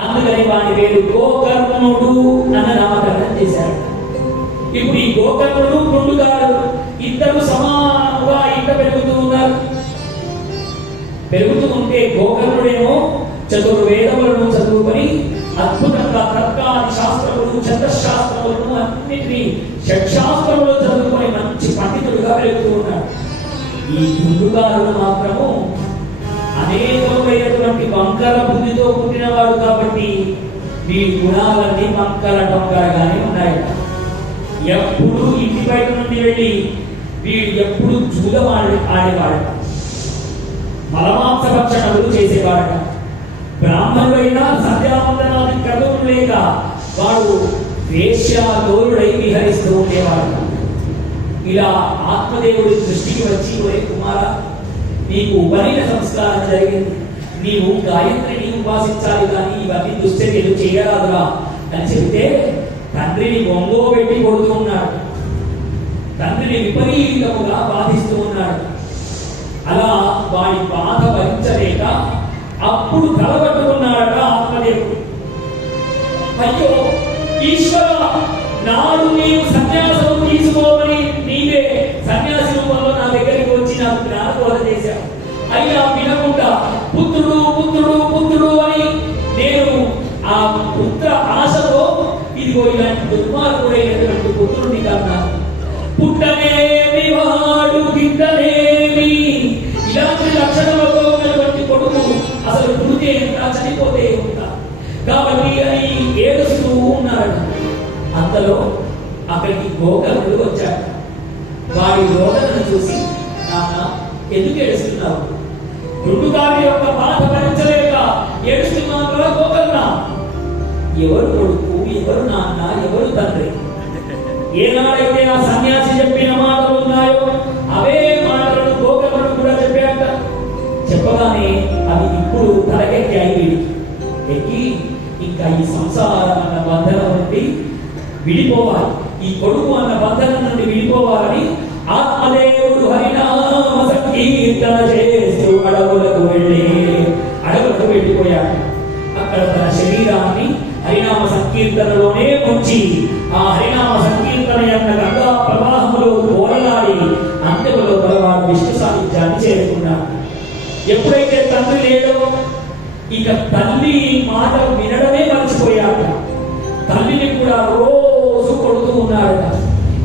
అందుకని వాడి పేరు గోకర్ణుడు అన్న నామకరణం చేశారు. ఇప్పుడు ఈ గోకర్ణుడు పుండుగాడు ఇద్దరు సమానంగా ఇంట పెరుగుతూ ఉన్నారు. పెరుగుతూ ఉంటే గోకర్ణుడేమో చతుర్వేదములను చదువుకొని అద్భుతంగా తర్కాది శాస్త్రములు చంద్రశాస్త్రములను అన్నిటినీ షట్శాస్త్రములు చదువుకొని మంచి పండితుడుగా పెరుగుతూ ఉన్నాడు. ఈ పుండుగాడు మాత్రము అనేకమైనటువంటి వంకర బుద్ధితో పుట్టినవాడు కాబట్టి వీడి గుణాలన్నీ వంకర టొంకరగానే ఉన్నాయి. ఎప్పుడు ఇంటి బయట నుండి వెళ్ళి వీడు ఎప్పుడు జూదం ఆడేవాడు, మలమాంస భక్షణములు చేసేవాడట. బ్రాహ్మణుడైనా సంధ్యావందనాది క్రతువులు లేక వాడు వేశ్యాలోరుడై విహరిస్తూ ఉండేవాడు. ఇలా ఆత్మదేవుడి దృష్టికి వచ్చి, ఒరే కుమారా, నీకు ఉపనయన సంస్కారం జరిగింది, నీవు గాయత్రిని ఉపాసించాలి, కానీ ఇవన్నీ దుశ్చర్యలు చేయరాదురా అని చెబితే తండ్రిని ఒంగోబెట్టి కొడుతూ ఉన్నాడు. తండ్రిని విపరీతముగా బాధిస్తూ ఉన్నాడు. అలా వాడి బాధ భరించలేక అప్పుడు తలబట్టుకున్నాడట ఆత్మదేవుడు. అయ్యో ఈశ్వర, నాడు నీవు సన్యాసం తీసుకోమని నీవే సన్యాసి రూపంలో నా దగ్గరికి వచ్చి నాకు జ్ఞానబోధ చేశావు. అయినా వినకుండా పుత్రుడు పుత్రుడు పుత్రుడు అని నేను ఆ పుత్ర ఆశతో ఇదిగో ఇలాంటి దుర్మార్గుడైనటువంటి పుత్రుడిని కన్నాను. పుట్టనేమి వాడు గిట్టనేమి, ఇలాంటి లక్షణాలతో ఉన్నటువంటి కొడుకు అసలు పుడితే ఎంత చనిపోతే ఉంటా కాబట్టి అని ఏడుస్తూ ఉన్నాడు. అంతలో అక్కడికి గోకర్ణుడు వచ్చాడు. వాడి రోదనను చూసి, నాన్న ఎందుకు ఏడుస్తున్నావు? పుట్టుగారి యొక్క బాధ భరించలేక ఏడుస్తున్నాను కదా గోకర్ణ. ఎవరు కొడుకు, ఎవరు నాన్న, ఎవరు తండ్రి? ఏనాడైతే ఆ సన్యాసి చెప్పిన మాటలు ఉన్నాయో అవే మాటలను గోకర్ణుడు కూడా చెప్పాట. చెప్పగానే అవి ఇప్పుడు తలకెక్కాయి వీడికి. ఎక్కి ఇంకా ఈ సంసారం అన్న బంధనం నుండి విడిపోవాలి, ఈ కొడుకు అన్న బంధనం నుండి విడిపోవాలని ఆత్మదేవుడు హరినామ సంకీర్తన చేస్తూ అడవులకు వెళ్ళిపోయాడు. అక్కడ తన శరీరాన్ని హరినామ సంకీర్తనలోనే ఉంచి ఆ హరినామ సంకీర్తన యొక్క గంగా ప్రవాహంలో పోరాడి అంత్యములో వాడు విష్ణు సాహిత్యాన్ని చేరుకున్నాడు. ఎప్పుడైతే తండ్రి లేడో ఇక తల్లి మాట వినడమే మర్చిపోయాడు. తల్లిని కూడా రోజు కొడుతూ ఉన్నాడు.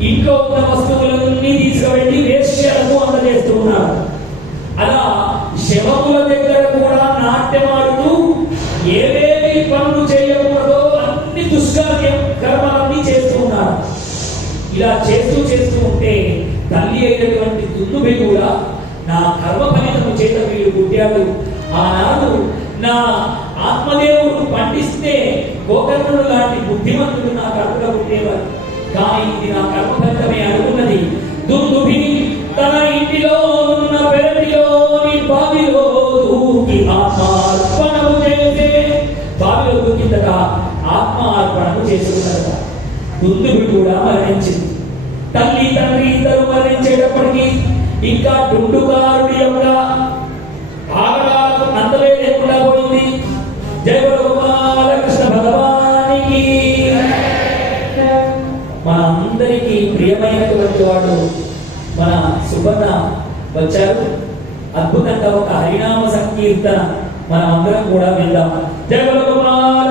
ఇంట్లో ఉన్న వస్తువులన్నీ తీసుకువెళ్ళి వేశ్యలకు అందజేస్తూ ఉన్నాడు. అలా శవముల దగ్గర కూడా నాట్యమాడుతూ ఏవేవి పనులు చేయకూడదో అన్ని దుష్కర్మాలన్నీ చేస్తూ ఉన్నాడు. ఇలా చేస్తూ ఉంటే తల్లి అయినటువంటి దున్నుబి కూడా నా కర్మ ఫలితము చేత వీడు పుట్టాడు, ఆనాడు నా ఆత్మదేవుడు పండిస్తే గోకర్ణుడు లాంటి బుద్ధిమంతుడు నా కర్మగా పుట్టేవాడు, కానీ ఇది నా కర్మ ఫలితమే అనుకున్నది. దుందుబి తన ఇంటిలో ఉన్న పెరటిలోని బావిలో దూకి ఆత్మార్పణము చేసే, బావిలో దూకిందట ఆత్మార్పణము చేసుకున్నదట. దుందుబి కూడా మరణించింది. తల్లి తండ్రి ఇద్దరు మరణించేటప్పటికీ ఇంకా డుండుకారుడి యొక్క ఆగడాలకు అందలే లేకుండా పోయింది. జయ బాలకృష్ణ భగవానికి. మన అందరికీ ప్రియమైనటువంటి వాడు మన సుబర్ణ వచ్చారు. అద్భుతంగా ఒక హరినామ సంకీర్తన మనం అందరం కూడా విందాం. జయ బాల